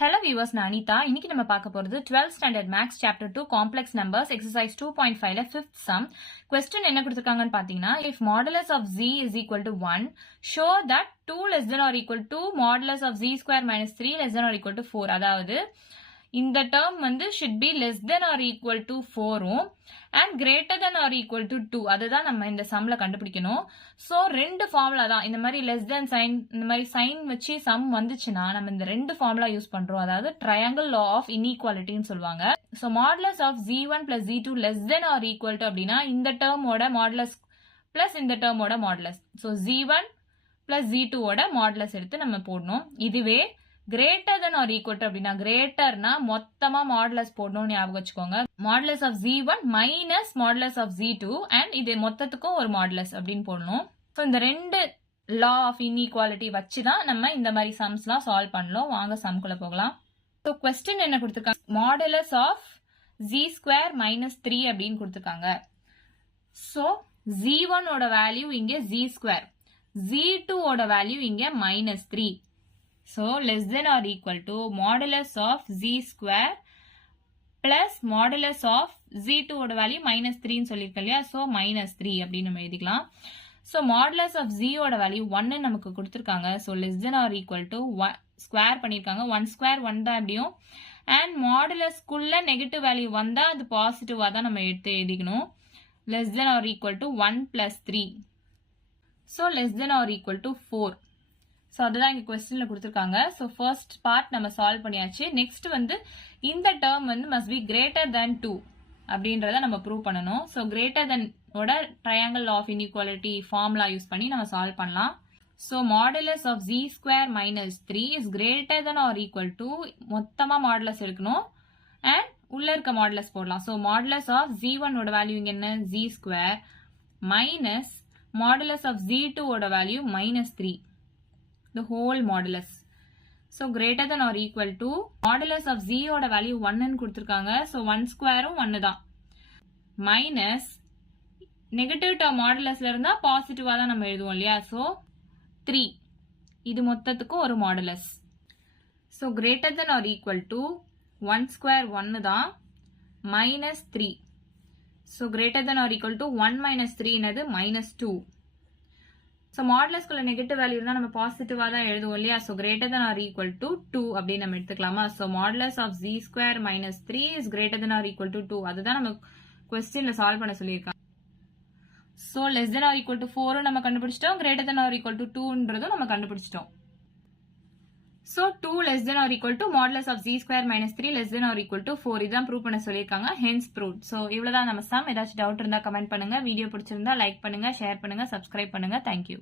Hello viewers, நான் அனிதா. இன்னைக்கு நம்ம பார்க்க போறது 12th standard maths chapter 2 complex numbers exercise 2.5ல 5th sum. Question என்ன கொடுத்திருக்காங்கன்னு பாத்தீங்கன்னா, if modulus of z is equal to 1, show that 2 less than or equal to modulus of z square minus 3 less than or equal to 4. அதாவது இந்த term வந்து should be less than or equal to 4 and greater than or equal to 2. அதுதான் நம்ம இந்த sumல கண்டுபிடிக்கணும். So ரெண்டு formula தான். இந்த மாதிரி less than sign, இந்த மாதிரி சைன் வச்சு sum வந்துச்சுன்னா நம்ம இந்த ரெண்டு ஃபார்முலா யூஸ் பண்றோம். அதாவது triangle law of inequality ன்னு சொல்லுவாங்க. So modulus of z1 plus z2 less than or equal to அப்படின்னா இந்த termோட modulus plus இந்த termோட modulus. So z1 plus z2 ஓட modulus எடுத்து நம்ம போடணும். இதுவே greater than or equal to அப்படின்னா greaterனா மொத்தமா modulus போடணும்னு ஞாபகம் வச்சுக்கோங்க. modulus of z1 minus modulus of z2 and இது மொத்தத்துக்கும் ஒரு modulus அப்படின்னு போடணும். ஸோ இந்த ரெண்டு law of inequality வச்சு தான் நம்ம இந்த மாதிரி சம்ஸ்லாம் சால்வ் பண்ணலாம். வாங்க சம்குள்ள போகலாம். ஸோ கொஸ்டின் என்ன கொடுத்துருக்காங்க, modulus of z square minus 3 அப்படின்னு கொடுத்துருக்காங்க. ஸோ z1 ஓட வேல்யூ இங்க z square, z2 ஓட வேல்யூ இங்க minus 3. So, less than or equal to modulus of z square plus modulus of z2 ஓட வேல்யூ minus 3 சொல்லிருக்கோம் இல்லையா. So, minus 3 அப்படின்னு நம்ம எழுதிக்கலாம். So, modulus of z ஓட வேல்யூ 1 நமக்கு கொடுத்திருக்காங்க. So, less than or equal to square பண்ணிருக்காங்க. 1 square 1 தான் எப்படியும். And modulus குள்ள நெகட்டிவ் வேல்யூ வந்தா அது பாசிட்டிவா தான் நம்ம எடுத்து எழுதிக்கணும். less than or equal to 1 plus 3. So, less than or equal to 4. So அதுதான் இங்கே கொஸ்டின்ல கொடுத்துருக்காங்க. ஸோ ஃபர்ஸ்ட் பார்ட் நம்ம சால்வ் பண்ணியாச்சு. நெக்ஸ்ட் வந்து இந்த டேர்ம் வந்து மஸ்ட் பி கிரேட்டர் தேன் 2 அப்படின்றத நம்ம ப்ரூவ் பண்ணணும். ஸோ கிரேட்டர் தென் ஓட triangle of inequality formula use பண்ணி நம்ம சால்வ் பண்ணலாம். So modulus of z square minus 3 is greater than or equal to மொத்தமாக மாடுலஸ் எடுக்கணும் அண்ட் உள்ள இருக்க மாடுலஸ் போடலாம். ஸோ மாடுலஸ் ஆஃப் z1 ஓட வேல்யூ இங்க என்ன z square minus modulus of z2 ஓட value minus 3. The whole modulus. So greater than or equal to modulus of z ஓட வேல்யூ 1 ன்னு கொடுத்திருக்காங்க. So 1 ஸ்கொயரும் 1 தான். மைனஸ் நெகட்டிவ் டேர்ம் மாடுலஸ்ல இருந்தா பாசிட்டிவா தான் நம்ம எழுதுவோம் இல்லையா. So 3. இது மொத்தத்துக்கும் ஒரு modulus. So greater than or equal to 1 square 1 தான் minus 3. So greater than or equal to 1 minus 3 என்னது minus 2. ஸோ மாடுலஸ்குள்ள நெகட்டிவ் வேல்யூ இருந்தால் நம்ம பாசிட்டிவா தான் எழுதுவோம் இல்லையா. So greater than or equal to 2 அப்படின்னு நம்ம எடுத்துக்கலாமா. So modulus of z square minus 3 is greater than or equal to 2. அதுதான் நம்ம கொஸ்டின்ல சால்வ் பண்ண சொல்லியிருக்காங்க. So less than or equal to 4 நம்ம கண்டுபிடிச்சிட்டோம், greater than or equal to 2ன்றதும் நம்ம கண்டுபிடிச்சிட்டோம். So 2 less than or equal to modulus of z square minus 3 less than or equal to 4 இதான் ப்ரூவ் பண்ண சொல்லியிருக்காங்க. Hence proved. ஸோ இவ்வளவுதான் நம்ம சம். ஏதாச்சும் டவுட் இருந்தா கமெண்ட் பண்ணுங்க. வீடியோ பிடிச்சிருந்தா லைக் பண்ணுங்க, ஷேர் பண்ணுங்க, சப்ஸ்கிரைப் பண்ணுங்க. தேங்க்யூ.